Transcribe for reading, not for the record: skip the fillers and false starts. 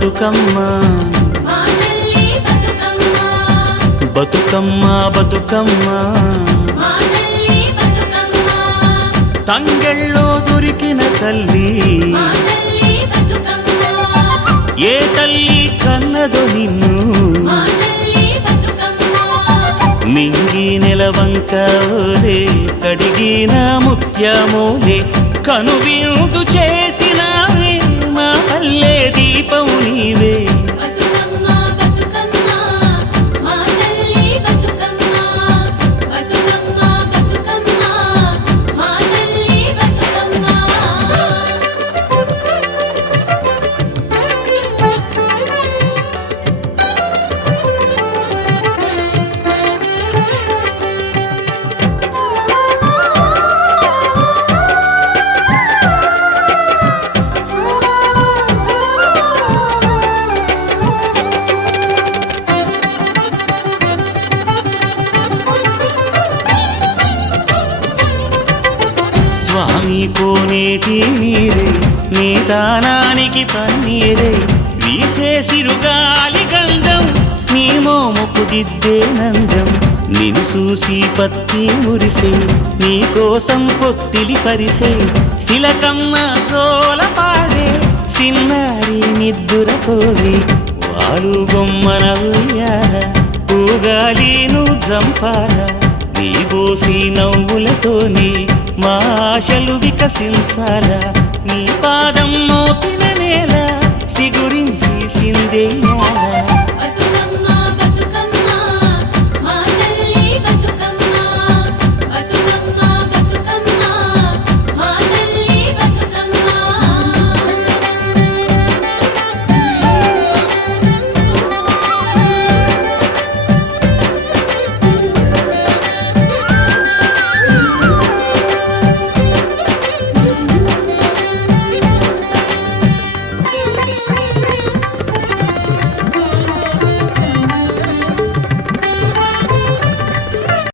బతుకమ్మ బతుకమ్మ బతుకమ్మ తంగెళ్ళో దొరికిన తల్లి ఏ తల్లి కన్నదో నిన్ను మింగి నెలవంక ఓలే కడిగిన ముత్యమోలే కనువిందు చేసినావే మా పల్లె దీపం నీవే స్వామి కోనేటి నీరే నీ దానానికి పన్నీరే వీసే సిరుగాలి గంధం నీ మోముకు దిద్దే నందం నిన్ను చూసి పత్తి మురిసే నీ కోసం పొత్తిలి పరిసే శిలకమ్మ చోల పాడే సిన్నారి నిద్దుర పోవే వారు బొమ్మన ఉయ్యాల పూగాలి నువ్వు జంపాల నీ బోసి నవ్వులతోని మా ఆశలు వికసించాలా నీ పాదం మోపిన నేల సిగురించి సిందేయ